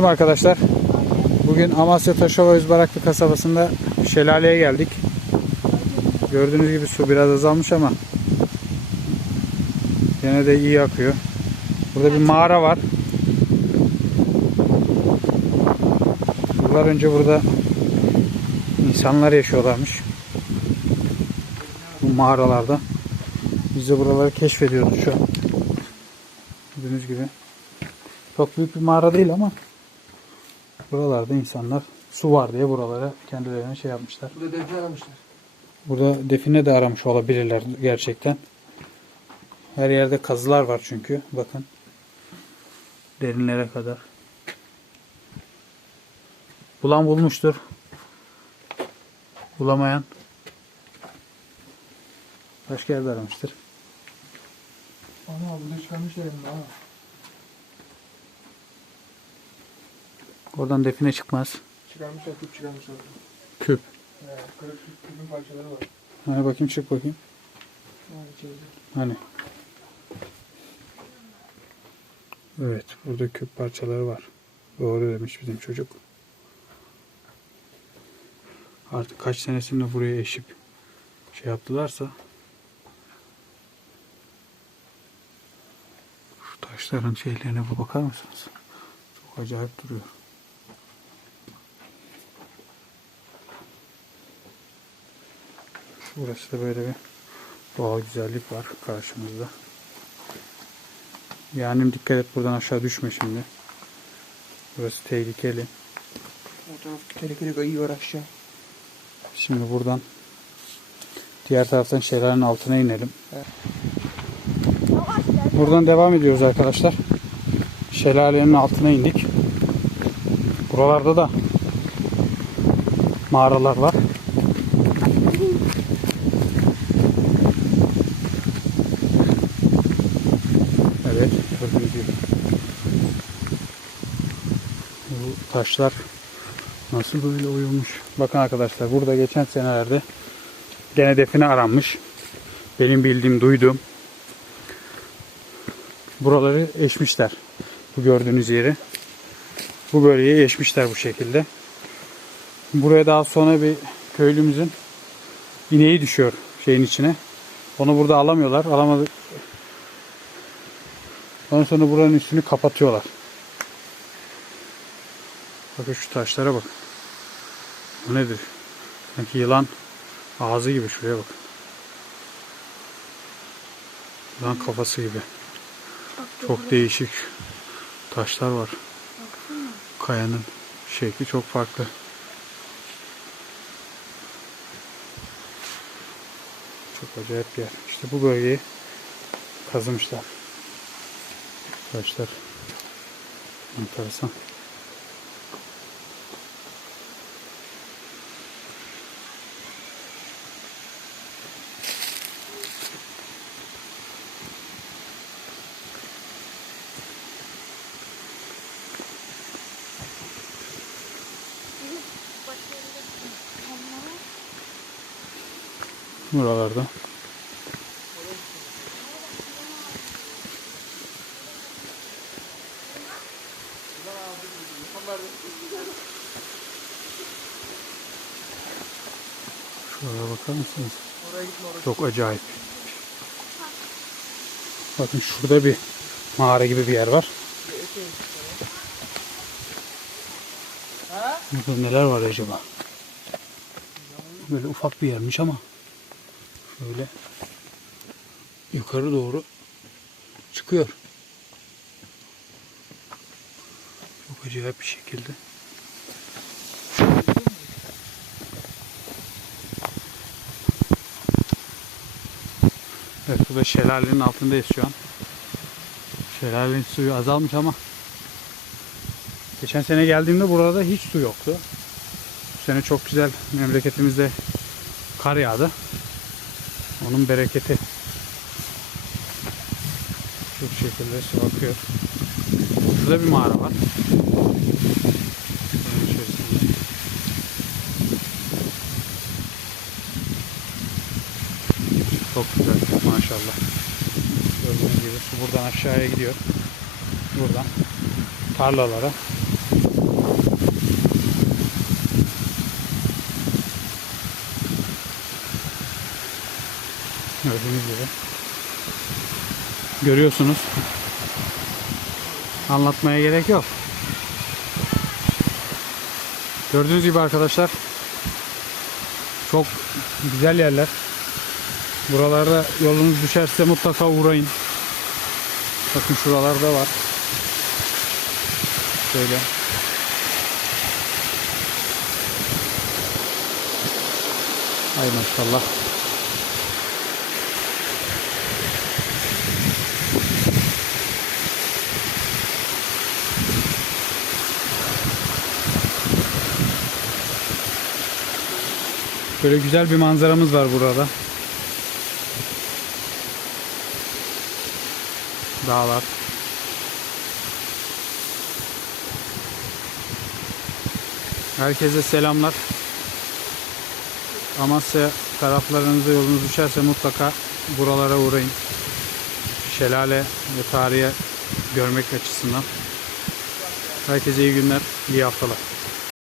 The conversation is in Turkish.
Selamünaleyküm arkadaşlar. Bugün Amasya Taşova Özbaraklı kasabasında şelaleye geldik. Gördüğünüz gibi su biraz azalmış ama yine de iyi akıyor. Burada bir mağara var. Yıllar önce burada insanlar yaşıyorlarmış. Bu mağaralarda. Biz de buraları keşfediyoruz şu an. Gördüğünüz gibi. Çok büyük bir mağara değil ama buralarda insanlar su var diye buralara kendilerine şey yapmışlar. Burada defne aramışlar. Burada define de aramış olabilirler gerçekten. Her yerde kazılar var çünkü. Bakın. Derinlere kadar. Bulan bulmuştur. Bulamayan başka yerde aramıştır. Ana burada çıkarmışlar elini ha. Oradan define çıkmaz. Çıkarmışlar küp çıkarmışlar. Küp. He, kırık küp, küpün parçaları var. Hani bakayım çık bakayım. Hani. Evet, burada küp parçaları var. Doğru demiş bizim çocuk. Artık kaç senesinde buraya eşip şey yaptılarsa şu taşların şeylerine bakar mısınız? Çok acayip duruyor. Burası da böyle bir doğal güzellik var karşımızda. Yani dikkat et buradan aşağı düşme şimdi. Burası tehlikeli. O taraf tehlikeli kayıyor aşağı. Şimdi buradan diğer taraftan şelalenin altına inelim. Buradan devam ediyoruz arkadaşlar. Şelalenin altına indik. Buralarda da mağaralar var. Gibi. Bu taşlar nasıl böyle oyulmuş? Bakın arkadaşlar burada geçen senelerde gene define aranmış. Benim bildiğim, duyduğum. Buraları eşmişler. Bu gördüğünüz yeri. Bu bölgeyi eşmişler bu şekilde. Buraya daha sonra bir köylümüzün ineği düşüyor şeyin içine. Onu burada alamıyorlar. Alamadık. Ondan sonra buranın üstünü kapatıyorlar. Bakın şu taşlara bak. Bu nedir? Sanki yılan ağzı gibi şuraya bak. Yılan kafası gibi. Çok değişik taşlar var. Kayanın şekli çok farklı. Çok acayip bir yer. İşte bu bölgeyi kazımışlar. Taşlar. Enteresan. Buralarda. Şuraya bakar mısınız? Oraya gitme oraya. Çok acayip. Bakın şurada bir mağara gibi bir yer var. Burada neler var acaba? Böyle ufak bir yermiş ama şöyle yukarı doğru çıkıyor. Çok acayip bir şekilde. Evet burada şelalenin altındayız şu an. Şelalenin suyu azalmış ama geçen sene geldiğimde burada hiç su yoktu. Bu sene çok güzel memleketimizde kar yağdı. Onun bereketi. Şu şekilde su akıyor. Şurada bir mağara var. Çok güzel maşallah. Gördüğünüz gibi su buradan aşağıya gidiyor. Buradan tarlalara. Gördüğünüz gibi. Görüyorsunuz. Anlatmaya gerek yok. Gördüğünüz gibi arkadaşlar çok güzel yerler. Buralarda yolunuz düşerse mutlaka uğrayın. Bakın şuralarda var. Şöyle. Ay maşallah. Böyle güzel bir manzaramız var burada. Dağlar. Herkese selamlar. Amasya taraflarınıza yolunuz düşerse mutlaka buralara uğrayın. Şelale ve tarihe görmek açısından. Herkese iyi günler, iyi haftalar.